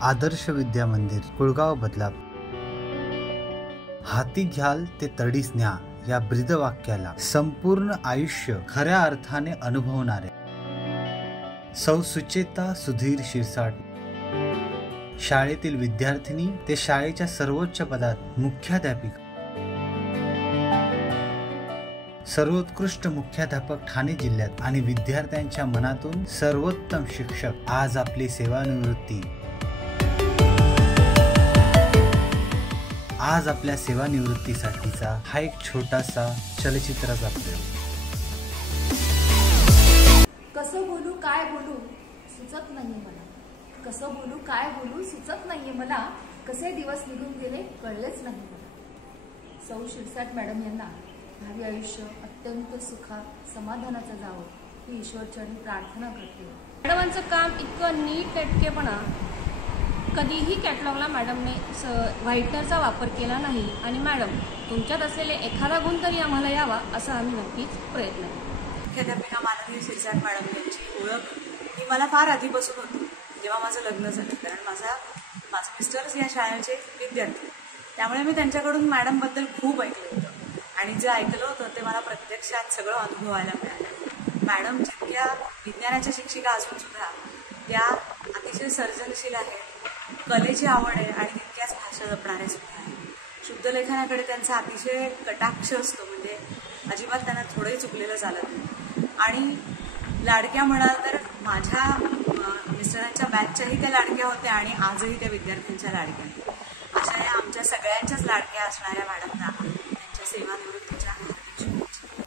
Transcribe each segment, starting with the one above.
आदर्श विद्या मंदिर कुळगाव बदलापूर। हाती घ्याल ते तडीस न्या या ब्रीदवाक्याला संपूर्ण आयुष्य खऱ्या अर्थाने अनुभवणारे सौ सुचेता सुधीर शिरसाट, शाळेतील विद्यार्थिनी ते शाळेच्या सर्वोच्च पदात मुख्याध्यापिका, सर्वोत्कृष्ट मुख्याध्यापक ठाणे जिल्ह्यात आणि विद्यार्थ्यांच्या मनातून सर्वोत्तम शिक्षक आज आपली सेवानिवृत्ती। आज आपल्या सेवानिवृत्तीसाठीचा हा एक छोटासा चलचित्राचा प्रयोग। कसं बोलू काय बोलू सुचत नाही मला, कसं बोलू काय बोलू सुचत नाही मला, कसे दिवस निघून गेले कळलेच नाही मला। सौ शिरसाट मॅडम यांना भावी आयुष्य अत्यंत सुखात समाधानाचं जावं ही ईश्वरचरणी प्रार्थना करते। मॅडमांचं काम इतकं नीट नेटकेपणा कधीही कॅटलॉगला मॅडमने व्हाईटनरचा वापर केला नाही आणि मॅडम तुमच्यात असलेले एखादा गुण तरी आम्हाला यावा असा आम्ही नक्कीच प्रयत्न करू। मुख्याध्यापिका माननीय शिरसाट मॅडम यांची ओळख ही मला फार आधीपासून होती, जेव्हा माझं लग्न झालं। कारण माझे मिस्टर्स या शाळेचे विद्यार्थी, त्यामुळे मी त्यांच्याकडून मॅडमबद्दल खूप ऐकलं होतं आणि जे ऐकलं होतं ते मला प्रत्यक्षात सगळं अनुभवायला मिळालं। मॅडम जितक्या विज्ञानाच्या शिक्षिका असून सुद्धा त्या अतिशय सर्जनशील आहेत, कलेची आवड आहे आणि तितक्याच भाषा जपणाऱ्या सुद्धा आहेत। शुद्धलेखनाकडे त्यांचा अतिशय कटाक्ष असतो, म्हणजे अजिबात त्यांना थोडंही चुकलेलं चालत नाही। आणि लाडक्या म्हणाल तर माझ्या मिस्टरांच्या बॅचच्याही त्या लाडक्या होत्या आणि आजही त्या विद्यार्थ्यांच्या लाडक्या आहेत। अशा या आमच्या सगळ्यांच्याच लाडक्या असणाऱ्या मॅडमना त्यांच्या सेवानिवृत्तीच्या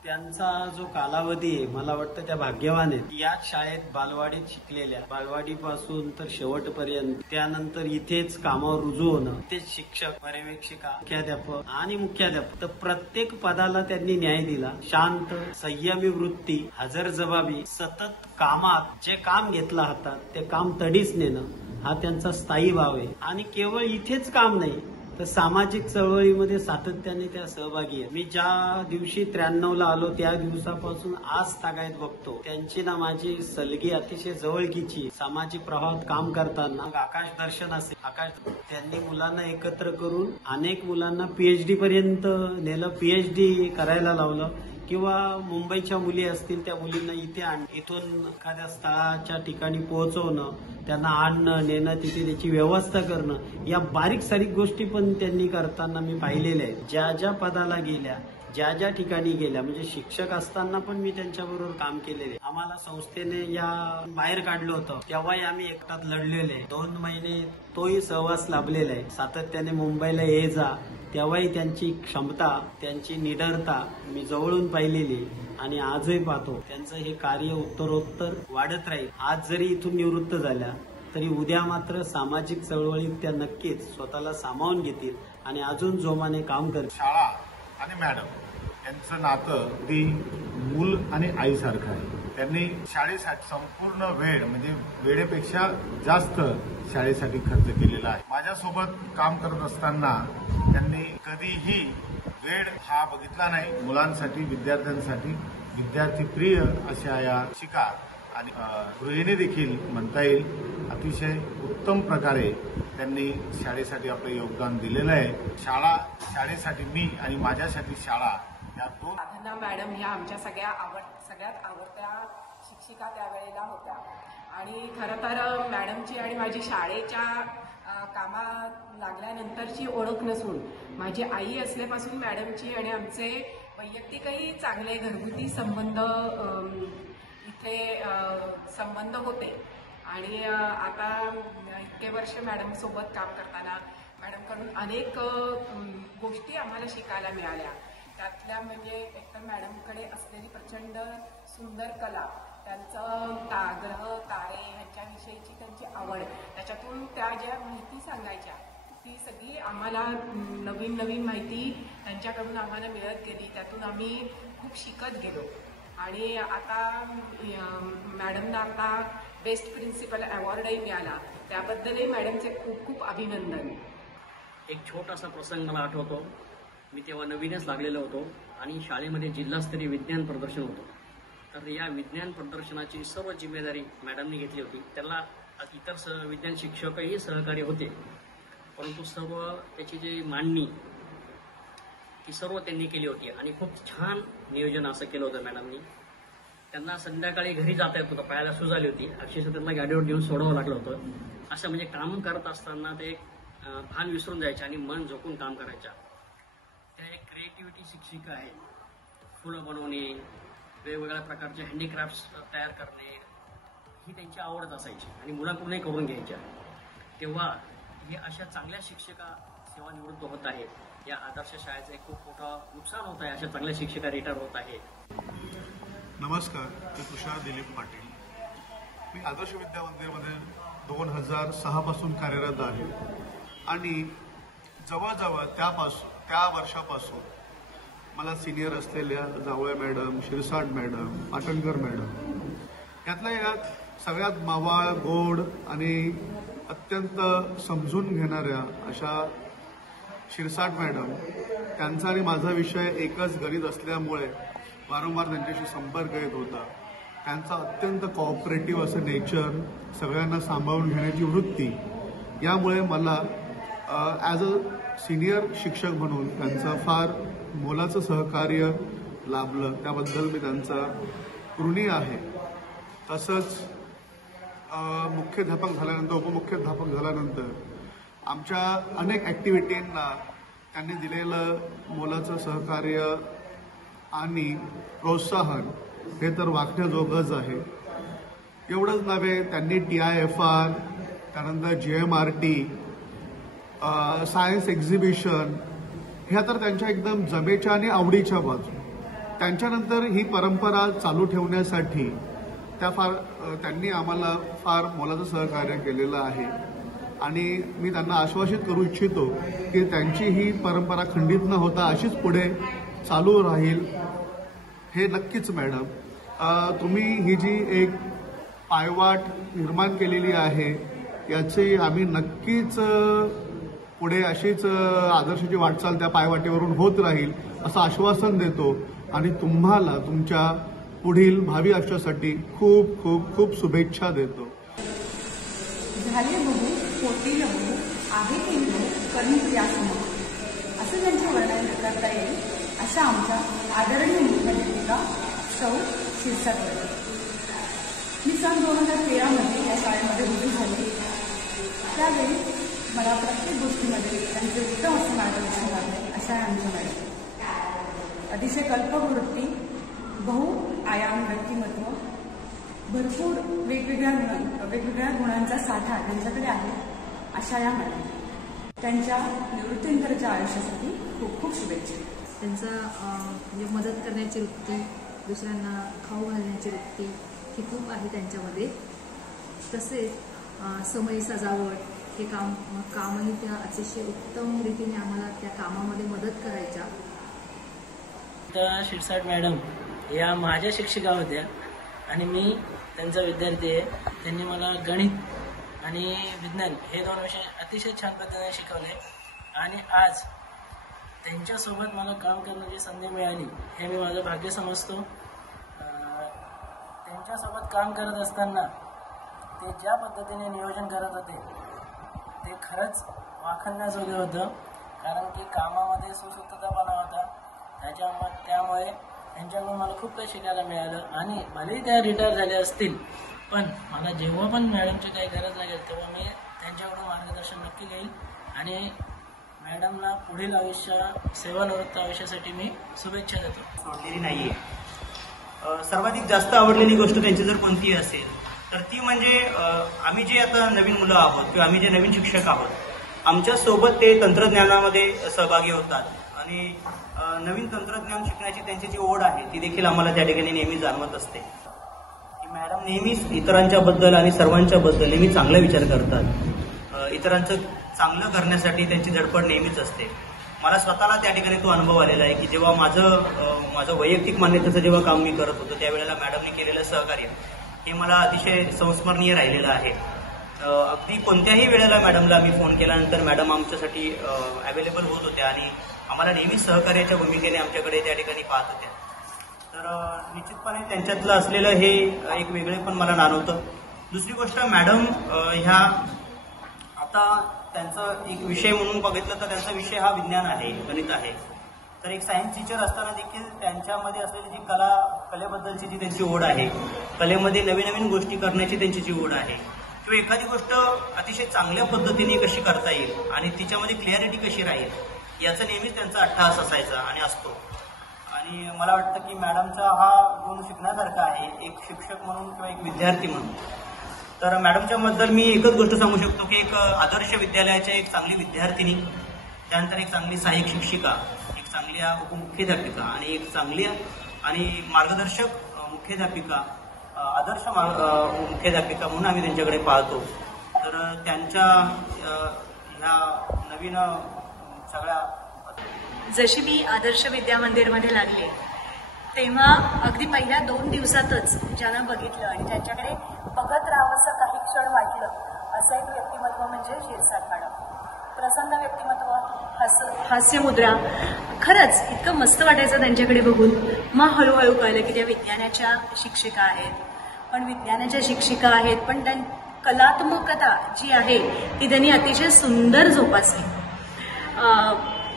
त्यांचा जो कालावधी आहे मला वाटतं त्या भाग्यवान आहेत। याच शाळेत बालवाडीत शिकलेल्या, बालवाडीपासून तर शेवटपर्यंत, त्यानंतर इथेच कामावर रुजू होणं, तेच शिक्षक, पर्यवेक्षिका, मुख्याध्यापक आणि मुख्याध्यापक, तर प्रत्येक पदाला त्यांनी न्याय दिला। शांत, संयमी वृत्ती, हजरजबाबी, सतत कामात जे काम घेतलं हातात ते काम तडीस नेणं हा त्यांचा स्थायी भाव आहे। आणि केवळ इथेच काम नाही तर सामाजिक चळवळीमध्ये सातत्याने त्या सहभागी आहे। मी ज्या दिवशी 93ला आलो त्या दिवसापासून आज तागायत बघतो त्यांची ना माझी सलगी अतिशय जवळकीची। सामाजिक प्रवाहात काम करताना आकाश दर्शन असेल, आकाश त्यांनी मुलांना एकत्र करून अनेक मुलांना PhD पर्यंत नेलं, PhD करायला लावलं। किंवा मुंबईच्या मुली असतील त्या मुलींना इथे इथून एखाद्या स्थळाच्या ठिकाणी पोहोचवणं, त्यांना आणणं नेणं, तिथे त्याची व्यवस्था करणं, या बारीक सारीक गोष्टी पण त्यांनी करताना मी पाहिलेल्या आहेत। ज्या ज्या पदाला गेल्या, ज्या ज्या ठिकाणी गेल्या, म्हणजे शिक्षक असताना पण मी त्यांच्याबरोबर काम केलेले। आम्हाला संस्थेने या बाहेर काढलं होतं तेव्हाही आम्ही एकटात लढलेले, 2 महिने तोही सहवास लाभलेला आहे। सातत्याने मुंबईला ये जा तेव्हाही त्यांची क्षमता, त्यांची निडरता मी जवळून पाहिलेली आणि आजही पाहतो। त्यांचं हे कार्य उत्तरोत्तर वाढत राहील। आज जरी इथून निवृत्त झाल्या तरी उद्या मात्र सामाजिक चळवळीत त्या नक्कीच स्वतःला सामावून घेतील आणि अजून जोमाने काम करतील। शाळा आणि मॅडम यांचं नातं ती मूल आणि आईसारखं आहे। त्यांनी शाळेसाठी संपूर्ण वेळ, म्हणजे वेळेपेक्षा जास्त शाळेसाठी खर्च केलेला आहे। माझ्यासोबत काम करत असताना त्यांनी कधीही वेळ हा बघितला नाही। मुलांसाठी, विद्यार्थ्यांसाठी विद्यार्थी प्रिय अशा या शिका आणि गृहिणी देखील म्हणता येईल अतिशय उत्तम प्रकारे त्यांनी शाळेसाठी आपलं योगदान दिलेलं आहे। शाळेसाठी मी आणि माझ्यासाठी शाळा या 2 साधना मॅडम ह्या आमच्या सगळ्यात आवडत्या शिक्षिका त्यावेळेला होत्या। आणि खरं तर मॅडमची आणि माझी शाळेच्या कामात लागल्यानंतरची ओळख नसून माझी आई असल्यापासून मॅडमची आणि आमचे वैयक्तिकही चांगले घरगुती संबंध इथे संबंध होते। आणि आता इतके वर्ष मॅडम सोबत काम करताना मॅडमकडून अनेक गोष्टी आम्हाला शिकायला मिळाल्या। त्यातल्या म्हणजे एकतर मॅडमकडे असलेली प्रचंड सुंदर कला, त्यांचं ग्रह तारे ह्यांच्याविषयीची त्यांची आवड, त्याच्यातून त्या ज्या माहिती सांगायच्या ती सगळी आम्हाला नवीन माहिती त्यांच्याकडून आम्हाला मिळत गेली। त्यातून आम्ही खूप शिकत गेलो आणि आता मॅडमना आता बेस्ट प्रिन्सिपल अवॉर्डही मिळाला, त्याबद्दलही मॅडमचे खूप खूप अभिनंदन। एक छोटासा प्रसंग मला आठवतो। मी तेव्हा नवीनच लागलेलो होतो आणि शाळेमध्ये जिल्हास्तरीय विज्ञान प्रदर्शन होतं। तर या विज्ञान प्रदर्शनाची सर्व जिम्मेदारी मॅडमने घेतली होती। त्याला इतर विज्ञान शिक्षकही सहकार्य होते, परंतु सर्व त्याची जी मांडणी ती सर्व त्यांनी केली होती आणि खूप छान नियोजन असं केलं होतं मॅडमनी. त्यांना संध्याकाळी घरी जाता येत होतं, पायाला सूज आली होती, अक्षरशः त्यांना गाडीवर घेऊन सोडावं लागलं होतं. असं म्हणजे काम करत असताना ते भान विसरून जायचे आणि मन झोकून काम करायच्या. त्या एक क्रिएटिव्हिटी शिक्षिका आहे. फुलं बनवणे, वेगवेगळ्या प्रकारचे हँडीक्राफ्ट्स तयार करणे ही त्यांची आवडच असायची आणि मुलांकडूनही करून घ्यायच्या. तेव्हा हे अशा चांगल्या शिक्षिका सेवानिवृत्त होत आहेत. या आदर्श शाळेचं एक खूप मोठं नुकसान होत आहे. अशा चांगल्या शिक्षिका रिटायर होत आहेत. नमस्कार, मी तुषार दिलीप पाटील. मी आदर्श विद्या मंदिरमध्ये 2006 पासून कार्यरत आहे आणि जवळजवळ त्या वर्षापासून मला सिनियर असलेल्या Jawale madam, Shirsat madam, Patankar madam यातल्या यात सगळ्यात मावाळ, गोड आणि अत्यंत समजून घेणाऱ्या अशा शिरसाट मॅडम, त्यांचा आणि माझा विषय एकच गणित असल्यामुळे वारंवार त्यांच्याशी संपर्क येत होता. त्यांचा अत्यंत कॉपरेटिव्ह असं नेचर, सगळ्यांना सांभाळून घेण्याची वृत्ती, यामुळे मला ॲज अ सिनियर शिक्षक म्हणून त्यांचं फार मोलाचं सहकार्य लाभलं. त्याबद्दल मी त्यांचा ऋणी आहे. तसंच मुख्याध्यापक झाल्यानंतर, उपमुख्याध्यापक झाल्यानंतर आमच्या अनेक ॲक्टिव्हिटींना त्यांनी दिलेलं मोलाचं सहकार्य आणि प्रोत्साहन हे तर वाकण्याजोगंच आहे. एवढंच नव्हे, त्यांनी TIFR, त्यानंतर JMRT, सायन्स एक्झिबिशन ह्या तर त्यांच्या एकदम जमेच्या आणि आवडीच्या बाजू. त्यांच्यानंतर ही परंपरा चालू ठेवण्यासाठी त्यांनी आम्हाला फार मोलाचं सहकार्य केलेलं आहे आणि मी त्यांना आश्वासित करू इच्छितो की त्यांची ही परंपरा खंडित न होता अशीच पुढे चालू राहील. हे नक्कीच मॅडम, तुम्ही ही जी एक पायवाट निर्माण केलेली आहे याची आम्ही नक्कीच पुढे अशीच आदर्शाची वाटचाल त्या पायवाटेवरून होत राहील असं आश्वासन देतो आणि तुम्हाला तुमच्या पुढील भावी आयुष्यासाठी खूप खूप खूप शुभेच्छा देतो. झाले बघू, पोटील बघू, आहे केंद्र करून क्रियात्मक असं त्यांचे वर्णन करता येईल अशा आमच्या आदरणीय मुख्याध्यापिका सौ शिरसाट मॅडम. मी सन 2013 या शाळेमध्ये रुजू झाली. त्यावेळी मला प्रत्येक गोष्टीमध्ये त्यांचे उत्तम असं मार्गदर्शन लाभले. अशा आमच्या मॅडम अतिशय कल्पवृत्ती, बहुआयामी व्यक्तिमत्व, भरपूर वेगवेगळ्या गुणांचा साठा त्यांच्याकडे आहे. अशा या मॅडम त्यांच्या निवृत्तीनंतरच्या आयुष्यासाठी खूप खूप शुभेच्छा. त्यांचा म्हणजे मदत करण्याची वृत्ती, दुसऱ्यांना खाऊ घालण्याची वृत्ती ही खूप आहे त्यांच्यामध्ये. तसेच समय सजावट हे कामही त्या अतिशय उत्तम रीतीने आम्हाला त्या कामामध्ये मदत करायच्या. तर शिरसाट मॅडम या माझ्या शिक्षिका होत्या आणि मी त्यांचा विद्यार्थी आहे. त्यांनी मला गणित आणि विज्ञान हे 2 विषय अतिशय छान पद्धतीने शिकवले आणि आज त्यांच्यासोबत मला काम करण्याची संधी मिळाली हे मी माझं भाग्य समजतो. त्यांच्यासोबत काम करत असताना ते ज्या पद्धतीने नियोजन करत होते ते खरंच वाखाणण्याजोगे होतं, कारण की कामामध्ये सुसूत्रतापणा होता. त्यामुळे त्यांच्याकडून मला खूप काही शिकायला मिळालं आणि भलेही त्या रिटायर झाल्या असतील पण मला जेव्हा पण मॅडमची काही गरज लागेल तेव्हा मी त्यांच्याकडून मार्गदर्शन नक्की घेईल आणि मॅडमला पुढील सेवानिवृत्त आयुष्यासाठी मी शुभेच्छा देतो. सोडलेली नाहीये. सर्वाधिक जास्त आवडलेली गोष्ट त्यांची जर कोणती असेल तर ती म्हणजे आम्ही जे आता नवीन मुलं आहोत किंवा आम्ही जे नवीन शिक्षक आहोत आमच्या सोबत ते तंत्रज्ञानामध्ये सहभागी होतात आणि नवीन तंत्रज्ञान शिकण्याची त्यांची जी ओढ आहे ती देखील आम्हाला त्या ठिकाणी नेहमी जाणवत असते. मॅडम नेहमीच इतरांच्या बद्दल आणि सर्वांच्या बद्दल नेहमी चांगला विचार करतात. इतरांचं चांगलं करण्यासाठी त्यांची धडपड नेहमीच असते. मला स्वतःला त्या ठिकाणी तो अनुभव आलेला आहे की जेव्हा माझं वैयक्तिक मान्यतेचं जेव्हा काम मी करत होतो त्यावेळेला मॅडमने केलेलं सहकार्य हे मला अतिशय संस्मरणीय राहिलेलं आहे. अगदी कोणत्याही वेळेला मॅडमला मी फोन केल्यानंतर मॅडम आमच्यासाठी अवेलेबल होत होत्या आणि आम्हाला नेहमीच सहकार्याच्या भूमिकेने आमच्याकडे त्या ठिकाणी पाहत होत्या. तर निश्चितपणे त्यांच्यातलं असलेलं हे एक वेगळे पण मला जाणवतं दुसरी गोष्ट मॅडम ह्या आता त्यांचा एक विषय म्हणून बघितलं तर त्यांचा विषय हा विज्ञान आहे, गणित आहे. तर एक सायन्स टीचर असताना देखील त्यांच्यामध्ये असलेली जी कलेबद्दलची जी त्यांची ओढ आहे, कलेमध्ये नवीन नवीन गोष्टी करण्याची त्यांची जी ओढ आहे, किंवा एखादी गोष्ट अतिशय चांगल्या पद्धतीने कशी करता येईल आणि तिच्यामध्ये क्लिअरिटी कशी राहील याचा नेहमीच त्यांचा अट्टहास असायचा आणि असतो. आणि मला वाटतं की मॅडमचा हा गुण शिकण्यासारखा आहे, एक शिक्षक म्हणून किंवा एक विद्यार्थी म्हणून. तर मॅडमच्या बद्दल मी एकच गोष्ट सांगू शकतो की एक आदर्श विद्यालयाच्या एक चांगली विद्यार्थिनी, त्यानंतर एक चांगली सहाय्यक शिक्षिका, एक चांगली उपमुख्याध्यापिका आणि एक चांगली आणि मार्गदर्शक मुख्याध्यापिका, आदर्श मुख्याध्यापिका म्हणून आम्ही त्यांच्याकडे पाहतो. तर त्यांच्या ह्या नवीन सगळ्या जशी मी आदर्श विद्या मंदिरमध्ये लागले तेव्हा अगदी पहिल्या 2 दिवसातच ज्यांना बघितलं आणि त्यांच्याकडे बघत राहावंसं काही क्षण वाटलं असं एक व्यक्तिमत्व म्हणजे शिरसाट मॅडम. प्रसन्न व्यक्तिमत्व, हास्यमुद्रा, खरंच इतकं मस्त वाटायचं त्यांच्याकडे बघून. मग हळूहळू कळलं की त्या विज्ञानाच्या शिक्षिका आहेत, पण विज्ञानाच्या शिक्षिका आहेत पण त्या कलात्मकता जी आहे ती त्यांनी अतिशय सुंदर जोपासली.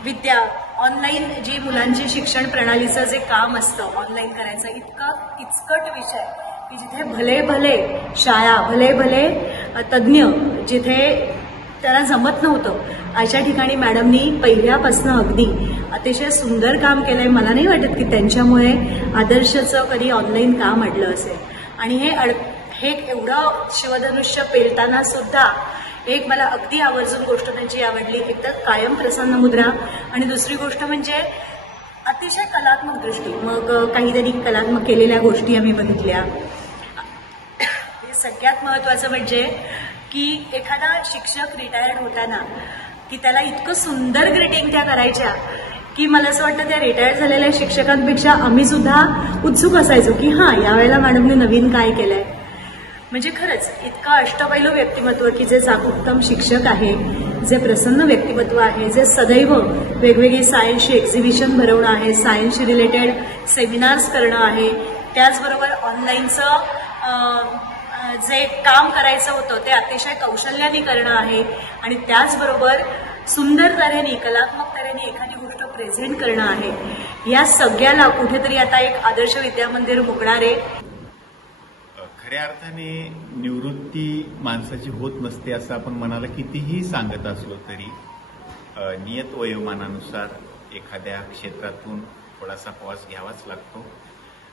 विद्या ऑनलाईन जी मुलांची शिक्षण प्रणालीचं जे काम असतं ऑनलाईन करायचं, इतका किचकट विषय की जिथे भले भले शाळा, भले भले तज्ज्ञ जिथे त्यांना जमत नव्हतं, अशा ठिकाणी मॅडमनी पहिल्यापासून अगदी अतिशय सुंदर काम केलंय. मला नाही वाटत की त्यांच्यामुळे आदर्शचं कधी ऑनलाईन काम अडलं असेल. आणि हे एवढं शिवधनुष्य पेलताना सुद्धा एक मला अगदी आवर्जून गोष्ट त्यांची आवडली, एक तर कायम प्रसन्न मुद्रा आणि दुसरी गोष्ट म्हणजे अतिशय कलात्मक दृष्टी. मग काहीतरी कलात्मक केलेल्या गोष्टी आम्ही बघितल्या. सगळ्यात महत्वाचं म्हणजे की एखादा शिक्षक रिटायर्ड होताना की त्याला इतकं सुंदर ग्रीटिंग त्या करायच्या की मला असं वाटतं त्या रिटायर्ड झालेल्या शिक्षकांपेक्षा आम्ही सुद्धा उत्सुक असायचो की हां यावेळेला मॅडमने नवीन काय केलंय. म्हणजे खरंच इतकं अष्टपैलू व्यक्तिमत्व की जे उत्तम शिक्षक आहे, जे प्रसन्न व्यक्तिमत्व आहे, जे सदैव वेगवेगळी सायन्सची एक्झिबिशन भरवणं आहे, सायन्सशी रिलेटेड सेमिनार्स करणं आहे, त्याचबरोबर ऑनलाईनचं जे काम करायचं होतं ते अतिशय कौशल्याने करणं आहे आणि त्याचबरोबर सुंदर तऱ्हेने, कलात्मक तऱ्हेने एखादी गोष्ट प्रेझेंट करणं आहे. या सगळ्याला कुठेतरी आता एक आदर्श विद्यामंदिर मुकणार आहे. खऱ्या अर्थाने निवृत्ती माणसाची होत नसते असं आपण मनाला कितीही सांगत असलो तरी नियत वयोमानानुसार एखाद्या क्षेत्रातून थोडासा पॉज घ्यावाच लागतो.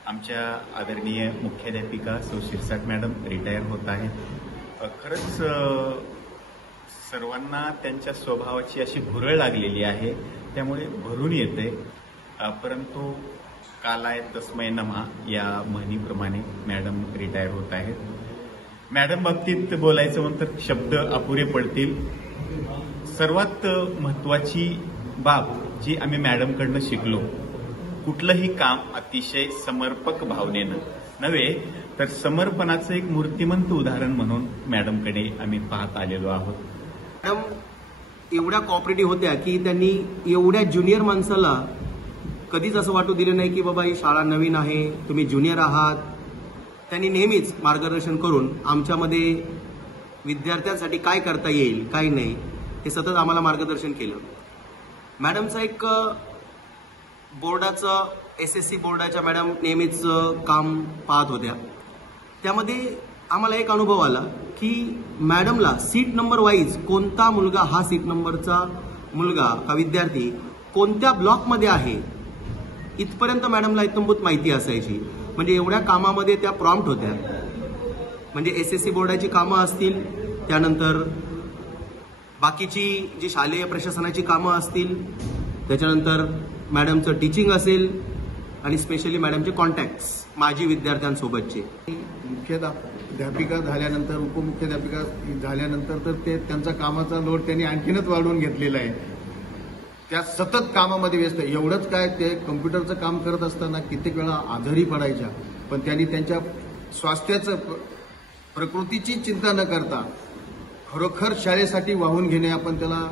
आमच्या आदरणीय मुख्याध्यापिका सौ शिरसाट मॅडम रिटायर होत आहेत. खरंच सर्वांना त्यांच्या स्वभावाची अशी भुरळ लागलेली आहे, त्यामुळे भरून येते. परंतु कालाय तस्मै नमः या म्हणीप्रमाणे मॅडम रिटायर होत आहेत. मॅडम बाबतीत बोलायचं म्हणतं शब्द अपुरे पडतील. सर्वात महत्वाची बाब जी आम्ही मॅडमकडनं शिकलो, कुठलंही काम अतिशय समर्पक भावनेनं नव्हे तर समर्पणाचं एक मूर्तिमंत उदाहरण म्हणून मॅडमकडे आम्ही पाहत आलेलो आहोत. मॅडम एवढ्या कॉपरेटिव्ह होत्या की त्यांनी एवढ्या ज्युनियर माणसाला कधीच असं वाटू दिलं नाही की बाबा ही शाळा नवीन आहे, तुम्ही ज्युनियर आहात. त्यांनी नेहमीच मार्गदर्शन करून आमच्यामध्ये विद्यार्थ्यांसाठी काय करता येईल काय नाही हे सतत आम्हाला मार्गदर्शन केलं. मॅडमचं एक बोर्डाचं SSC बोर्डाच्या मॅडम नेहमीच काम पाहत होत्या. त्यामध्ये आम्हाला एक अनुभव आला की मॅडमला सीट नंबर वाईज कोणता मुलगा हा सीट नंबरचा मुलगा का विद्यार्थी कोणत्या ब्लॉकमध्ये आहे इथपर्यंत मॅडमला इतंभूत माहिती असायची. म्हणजे एवढ्या कामामध्ये त्या प्रॉम्प्ट होत्या. म्हणजे SSC बोर्डाची कामं असतील, त्यानंतर बाकीची जी शालेय प्रशासनाची कामं असतील, त्याच्यानंतर मॅडमचं टीचिंग असेल आणि स्पेशली मॅडमचे कॉन्टॅक्ट्स माजी विद्यार्थ्यांसोबतचे. मुख्याध्यापिका झाल्यानंतर उपमुख्याध्यापिका झाल्यानंतर तर ते त्यांचा कामाचा लोड त्यांनी आणखीनच वाढवून घेतलेला आहे. त्या सतत कामामध्ये व्यस्त. एवढंच काय, ते कम्प्युटरचं काम करत असताना कित्येक वेळा आजारी पडायच्या, पण त्यांनी त्यांच्या स्वास्थ्याचं प्रकृतीची चिंता न करता खरोखर शाळेसाठी वाहून घेणे, आपण त्याला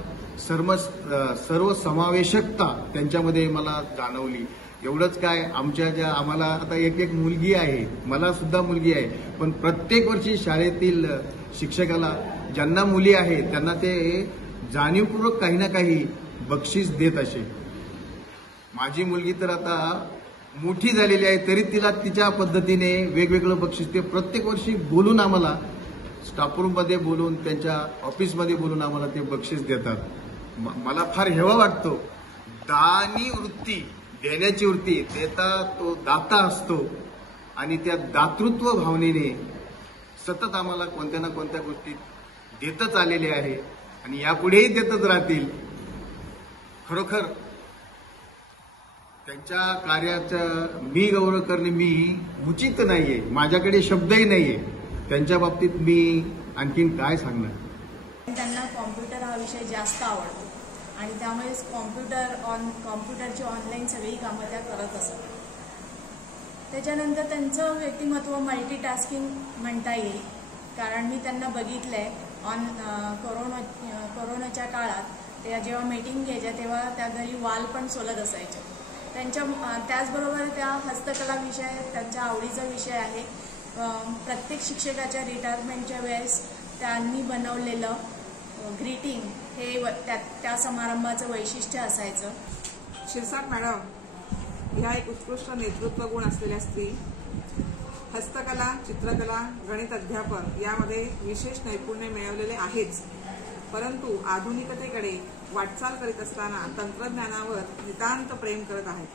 सर्व समावेशकता त्यांच्यामध्ये मला जाणवली. एवढंच काय, आम्हाला आता एक मुलगी आहे, मला सुद्धा मुलगी आहे, पण प्रत्येक वर्षी शाळेतील शिक्षकाला ज्यांना मुली आहेत त्यांना ते जाणीवपूर्वक काही ना काही बक्षीस देत असे. माझी मुलगी तर आता मोठी झालेली आहे, तरी तिला तिच्या पद्धतीने वेगवेगळं बक्षीस ते प्रत्येक वर्षी बोलून आम्हाला स्टाफ रूममध्ये बोलून त्यांच्या ऑफिसमध्ये बोलून आम्हाला ते बक्षीस देतात. मला फार हेवा वाटतो. दानी वृत्ती, देण्याची वृत्ती, देता तो दाता असतो आणि त्या दातृत्व भावनेने सतत आम्हाला कोणत्या ना कोणत्या गोष्टी देतच आलेले आहे आणि यापुढेही देतच राहतील. खरोखर त्यांच्या कार्याचा मी गौरव करणे मी उचित नाहीये, माझ्याकडे शब्दही नाहीये. त्यांच्या बाबतीत मी आणखीन काय सांगणार. त्यांना कॉम्प्युटर हा विषय जास्त आवडतो आणि त्यामुळे कॉम्प्युटरची ऑनलाईन सगळी कामं त्या करत असतात. त्याच्यानंतर त्यांचं व्यक्तिमत्व मल्टीटास्किंग म्हणता येईल, कारण मी त्यांना बघितलंय कोरोनाच्या काळात त्या जेव्हा मीटिंग घ्यायच्या तेव्हा त्या घरी वाल पण सोलत असायच्या. त्याचबरोबर त्या हस्तकला विषय त्यांच्या आवडीचा विषय आहे. प्रत्येक शिक्षकाच्या रिटायरमेंटच्या वेळेस त्यांनी बनवलेलं ग्रीटिंग हे त्या समारंभाचं वैशिष्ट्य असायचं. शिरसाट मॅडम ह्या एक उत्कृष्ट नेतृत्व गुण असलेल्या स्त्री. हस्तकला, चित्रकला, गणित अध्यापन यामध्ये विशेष नैपुण्य मिळवलेले आहेच, परंतु आधुनिकतेकडे वाटचाल करीत असताना तंत्रज्ञानावर नितांत प्रेम करत आहेत.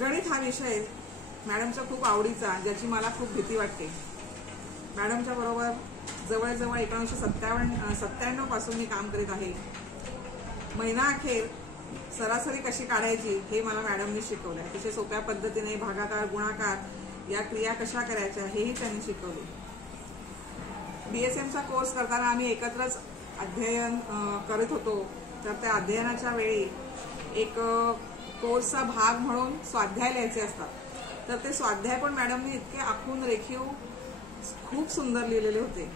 गणित हा विषय मॅडमचा खूप आवडीचा, ज्याची मला खूप भीती वाटते. मॅडमच्या बरोबर जवळजवळ 1997 पासून मी काम करीत आहे. महिना अखेर सरासरी कशी काढायची हे मला मॅडमनी शिकवलं. अतिशय सोप्या पद्धतीने भागाकार, गुणाकार या क्रिया कशा करायच्या हेही त्यांनी शिकवले. BSMचा कोर्स करताना आम्ही एकत्रच अध्ययन करत होतो. तर त्या अध्ययनाच्या वेळी एक कोर्सचा भाग म्हणून स्वाध्याय लिहायचे असतात. तर ते स्वाध्याय पण मॅडमने इतके आखून रेखीव खूप सुंदर लिहिलेले होते.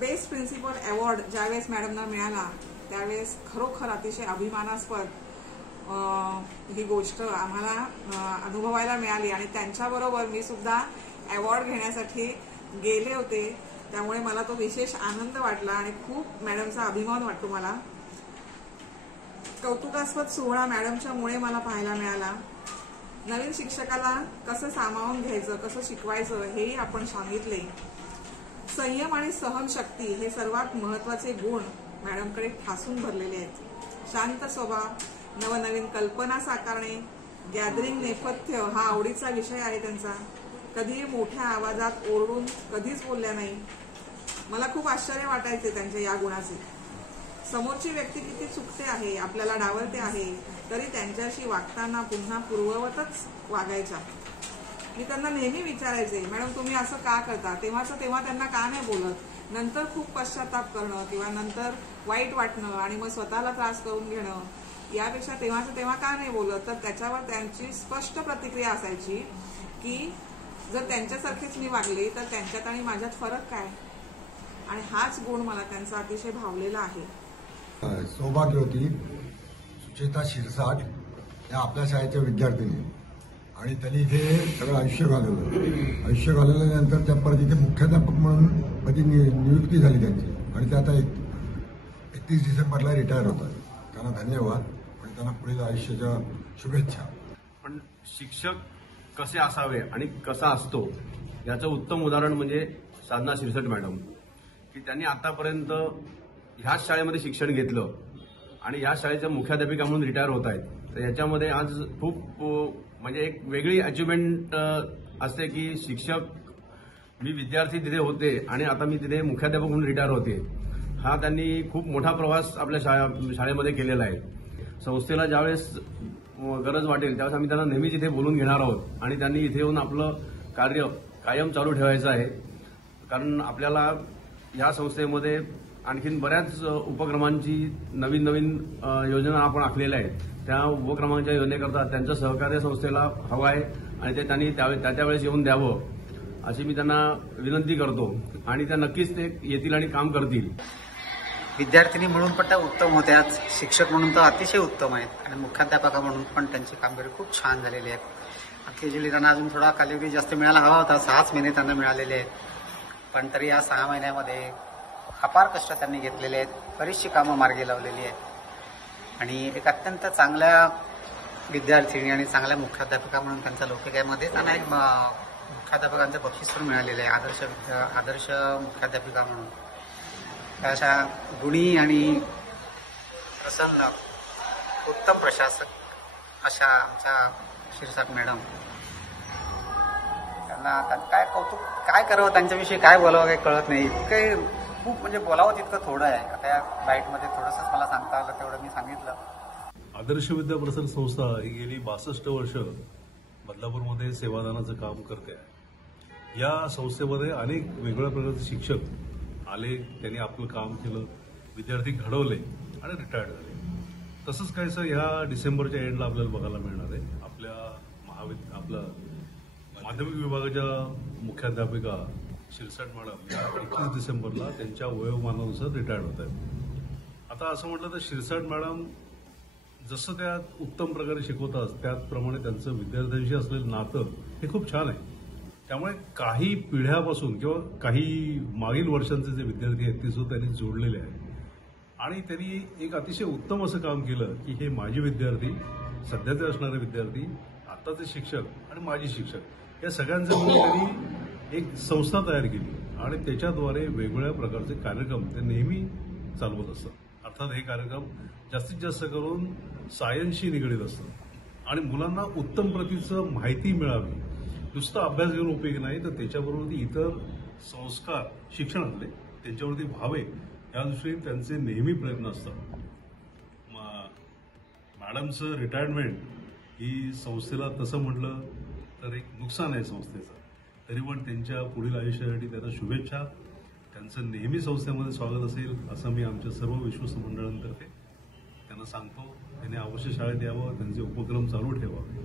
बेस्ट प्रिन्सिपल अवॉर्ड ज्यावेळेस मॅडमना मिळाला त्यावेळेस खरोखर अतिशय अभिमानास्पद ही गोष्ट आम्हाला अनुभवायला मिळाली आणि त्यांच्याबरोबर मी सुद्धा अवॉर्ड घेण्यासाठी गेले होते. त्यामुळे मला तो विशेष आनंद वाटला आणि खूप मॅडमचा अभिमान वाटतो मला. कौतुकास्पद सोहळा मॅडमच्यामुळे मला पाहायला मिळाला. नवीन शिक्षकाला कसं सामावून घ्यायचं, कसं शिकवायचं हेही आपण सांगितले. संयम आणि सहनशक्ती हे सर्वात महत्वाचे गुण मॅडमकडे ठासून भरलेले आहेत. शांत स्वभाव, नवनवीन कल्पना साकारणे, गॅदरिंग नेपथ्य हा आवडीचा विषय आहे त्यांचा. कधीही मोठ्या आवाजात ओरडून कधीच बोलल्या नाही. मला खूप आश्चर्य वाटायचे त्यांच्या या गुणाचे. समोरची व्यक्ती किती चुकते आहे, आपल्याला डावलते आहे, तरी त्यांच्याशी वागताना पुन्हा पूर्ववतच वागायच्या. मी त्यांना नेहमी विचारायचे, मॅडम तुम्ही असं का करता? तेव्हा त्यांना का नाही बोलत? नंतर खूप पश्चाताप करणं किंवा नंतर वाईट वाटणं आणि मग स्वतःला त्रास करून घेणं, यापेक्षा तेव्हा का नाही बोलत? तर त्याच्यावर त्यांची स्पष्ट प्रतिक्रिया असायची की जर त्यांच्यासारखेच मी वागले तर त्यांच्यात आणि माझ्यात फरक काय? आणि हाच गुण मला त्यांचा अतिशय भावलेला आहे. सौभाग्यवती सुचेता शिरसाट या आपल्या शाळेच्या विद्यार्थिनी आणि त्यांनी इथे सगळं आयुष्य घालवल्यानंतर त्या परत इथे मुख्याध्यापक म्हणून माझी नियुक्ती झाली त्यांची आणि ते आता 31 डिसेंबरला रिटायर होतात. त्यांना धन्यवाद आणि त्यांना पुढील आयुष्याच्या शुभेच्छा. पण शिक्षक कसे असावे आणि कसा असतो याचं उत्तम उदाहरण म्हणजे साधना शिरसट मॅडम, की त्यांनी आतापर्यंत ह्याच शाळेमध्ये शिक्षण घेतलं आणि ह्या शाळेच्या मुख्याध्यापिका म्हणून रिटायर होत आहेत. तर याच्यामध्ये आज खूप म्हणजे एक वेगळी अचिव्हमेंट असते की शिक्षक मी विद्यार्थी तिथे होते आणि आता मी तिथे मुख्याध्यापक म्हणून रिटायर होते. हा त्यांनी खूप मोठा प्रवास आपल्या शाळेमध्ये केलेला आहे. संस्थेला ज्यावेळेस गरज वाटेल त्यावेळेस आम्ही त्यांना नेहमीच इथे बोलून घेणार आहोत आणि त्यांनी इथे येऊन आपलं कार्य कायम चालू ठेवायचं आहे. कारण आपल्याला या संस्थेमध्ये आणखीन बऱ्याच उपक्रमांची नवीन योजना आपण आखलेल्या आहेत. त्या उपक्रमांच्या योजनेकरता त्यांचं सहकार्य संस्थेला हवं आहे आणि ते त्यांनी त्या वेळेस येऊन द्यावं अशी मी त्यांना विनंती करतो आणि त्या नक्कीच ते येतील आणि काम करतील. विद्यार्थिनी म्हणून पण त्या उत्तम होत्याच, शिक्षक म्हणून तर अतिशय उत्तम आहेत आणि मुख्याध्यापका म्हणून पण त्यांची कामगिरी खूप छान झालेली आहे. अखेरली त्यांना अजून थोडा कालावधी जास्त मिळायला हवा होता, 6च महिने त्यांना मिळालेले आहेत, पण तरी या 6 महिन्यामध्ये अपार कष्ट त्यांनी घेतलेले आहेत, बरीचशी कामं मार्गी लावलेली आहेत आणि एक अत्यंत चांगल्या विद्यार्थिनी आणि चांगल्या मुख्याध्यापिका म्हणून त्यांच्या लौकिकामध्ये त्यांना एक मुख्याध्यापकांचं बक्षीस पण मिळालेलं आहे, आदर्श मुख्याध्यापिका म्हणून. अशा गुणी आणि प्रसन्न उत्तम प्रशासक अशा आमच्या शिरसाट मॅडम, त्यांना काय कौतुक काय करावं, त्यांच्याविषयी काय बोलावं काही कळत नाही. काही खूप म्हणजे बोलावं तितकं थोडं आहे. आता या बाईटमध्ये थोडंसं मला सांगता आलं तेवढं मी सांगितलं. आदर्श विद्या प्रसारक संस्था ही गेली 62 वर्ष बदलापूरमध्ये सेवादानाचं काम करते आहे. या संस्थेमध्ये अनेक वेगवेगळ्या प्रकारचे शिक्षक आले, त्यांनी आपलं काम केलं, विद्यार्थी घडवले आणि रिटायर्ड झाले. तसंच काहीसं ह्या डिसेंबरच्या एंडला आपल्याला बघायला मिळणार आहे. आपल्या माध्यमिक विभागाच्या मुख्याध्यापिका शिरसाट मॅडम 21 डिसेंबरला त्यांच्या वयोमानानुसार रिटायर्ड होत आहेत. आता असं म्हटलं तर शिरसाट मॅडम जसं त्या उत्तम प्रकारे शिकवतात त्याचप्रमाणे त्यांचं विद्यार्थ्यांशी असलेलं नातं हे खूप छान आहे. त्यामुळे काही पिढ्यापासून किंवा काही मागील वर्षांचे जे विद्यार्थी आहेत ते सुद्धा त्यांनी जोडलेले आहेत आणि त्यांनी एक अतिशय उत्तम असं काम केलं की हे माजी विद्यार्थी, सध्याचे असणारे विद्यार्थी, आताचे शिक्षक आणि माजी शिक्षक या सगळ्यांचे मिळून त्यांनी एक संस्था तयार केली आणि त्याच्याद्वारे वेगवेगळ्या प्रकारचे कार्यक्रम ते नेहमी चालवत असतात. अर्थात हे कार्यक्रम जास्तीत जास्त करून सायन्सशी निगडीत असतात आणि मुलांना उत्तम प्रतीचं माहिती मिळावी, नुसतं अभ्यास घेऊन उपयोग नाही तर त्याच्याबरोबर इतर संस्कार शिक्षणातले त्यांच्यावरती व्हावे या दृष्टीने त्यांचे नेहमी प्रयत्न असतात. मॅडमचं रिटायरमेंट ही संस्थेला तसं म्हटलं तर एक नुकसान आहे संस्थेचं, तरी पण त्यांच्या पुढील आयुष्यासाठी त्यांना शुभेच्छा. त्यांचं नेहमी संस्थेमध्ये स्वागत असेल असं मी आमच्या सर्व विश्वस्त मंडळांतर्फे त्यांना सांगतो. त्यांनी अवश्य शाळेत यावं, त्यांचे उपक्रम चालू ठेवावे.